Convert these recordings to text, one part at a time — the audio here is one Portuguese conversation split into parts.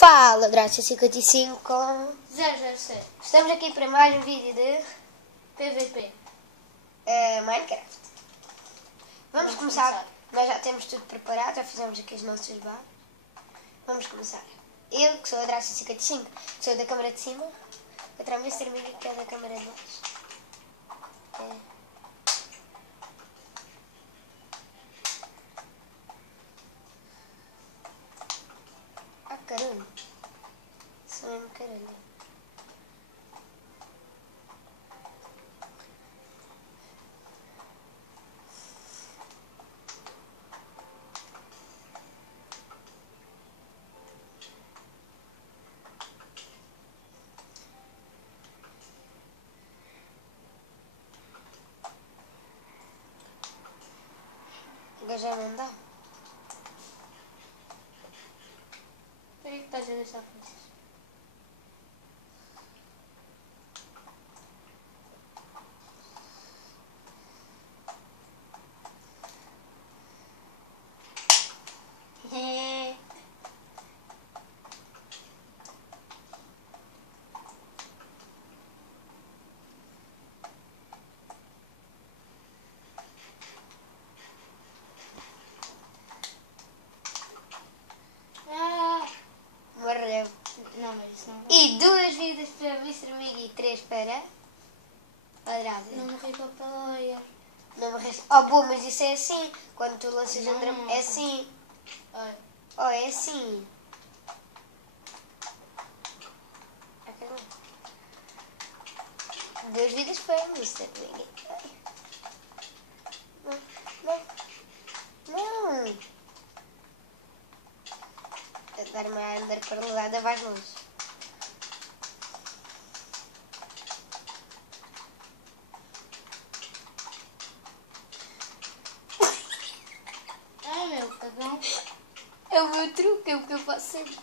Fala, Drácia 55 com 007 Estamos aqui para mais um vídeo de PVP. Minecraft. Vamos começar. Nós já temos tudo preparado, já fizemos aqui as nossas barras. Vamos começar. Eu, que sou a Drácia 55, sou da câmara de cima. Contra o Mr. Migi, que é da câmara de baixo. Ah, caramba. Sou mesmo caralho. Agora já não dá. Por que estás a deixar coisas? Morreu. Não, mas isso não vai. E 2 vidas para Mr. Migi e 3 para Drácia. Não morri para o player. Não morreste. Oh, bom, mas isso é assim. Quando tu lanças um drama, Não. é assim. Olha. Oh, é assim. Ah, caramba. 2 vidas para Mr. Migi. Não. Não. A dar uma andar paralisada vais longe. Ah, meu cagão. É o meu truque, é o que eu faço sempre.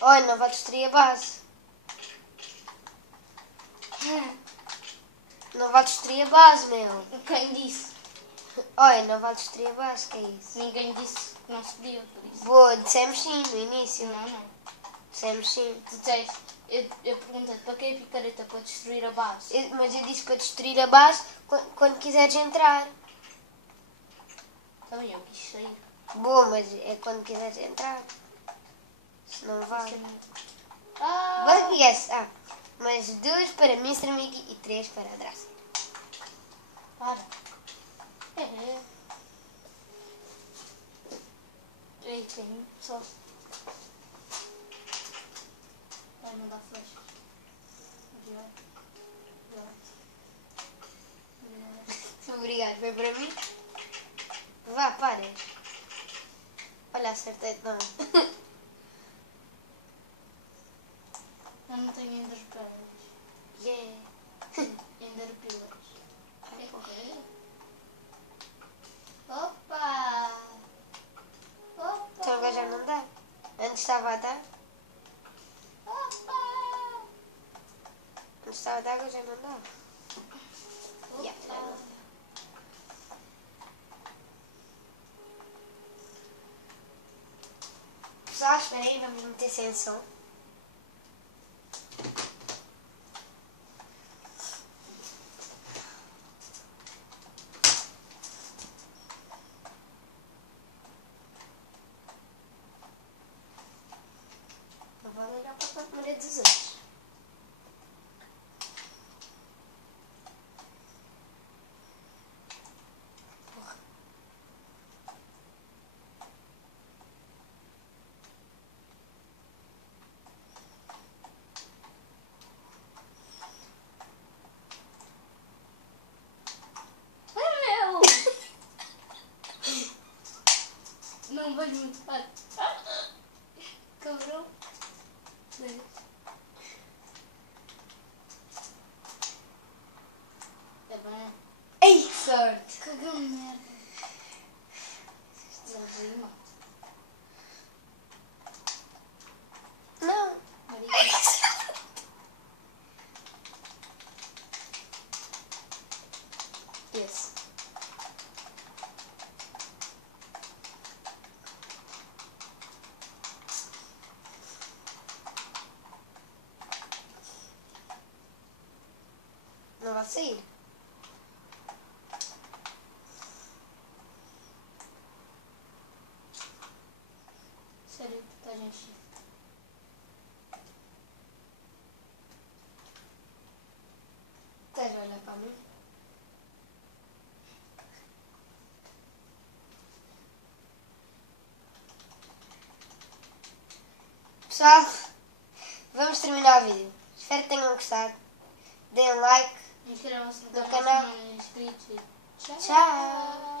Olha, não vai destruir a base. Não vai destruir a base, meu. Quem disse? Olha, não vai destruir a base, que é isso? Ninguém disse que não se podia, por isso. Boa, dissemos sim no início. Não. Dissemos sim. Tu disseste, eu perguntei-te para que é a picareta para destruir a base? Mas eu disse para destruir a base quando quiseres entrar. Também eu quis sair. Boa, mas é quando quiseres entrar. Se não vai. Ah! Vai que yes. Mas 2 para Mr. Migi e 3 para a Drácia. Para. É. Ei, tem só. Vai mandar flash. Obrigado. Obrigado, foi para mim. Vá, para. Olha, acertei-te não. Eu não tenho ender pearls. Yeah. Ender pillars. Ai, porra. Opa! Opa! Então agora já não dá. Antes estava a dar. Opa! Antes estava a dar, agora já não dá. Yeah, já não Opa! dá. Pessoal, espera aí, vamos meter sem som. Não vou olhar para a câmera dos outros. Porra. Meu! Não vejo muito tarde. Cabrão. É bem. Ei, que sorte! Cagão de merda. Não veio mal. Não. Maria. Esse. pode sair. Sério, tu estás em shift. Estás a olhar para mim? Pessoal, vamos terminar o vídeo. Espero que tenham gostado. Deem um like. Inscrevam-se no No canal canal. se não é inscritos. E tchau. Tchau!